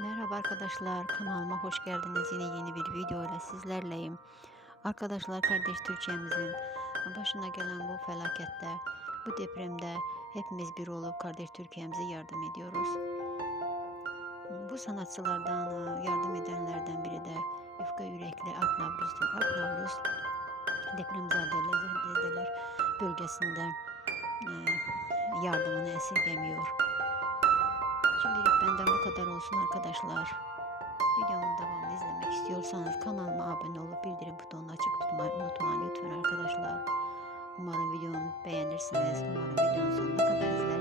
Merhaba arkadaşlar kanalıma hoş geldiniz. Yine yeni bir video ile sizlerleyim. Arkadaşlar kardeş Türkiye'mizin başına gelen bu felakette, bu depremde hepimiz bir olup kardeş Türkiye'mize yardım ediyoruz. Bu sanatçılardan yardım edenlerden biri de Yufka Yürekli Alp Navruz'dur. Alp Navruz depremzadeler bölgesinde e, yardımını esirgemiyor. Şimdilik benden bu kadar olsun arkadaşlar. Videomun devamını izlemek istiyorsanız kanalıma abone olup bildirim butonunu açık tutmayı unutmayın lütfen arkadaşlar. Umarım videomu beğenirsiniz. Umarım videonun sonuna kadar izlersiniz.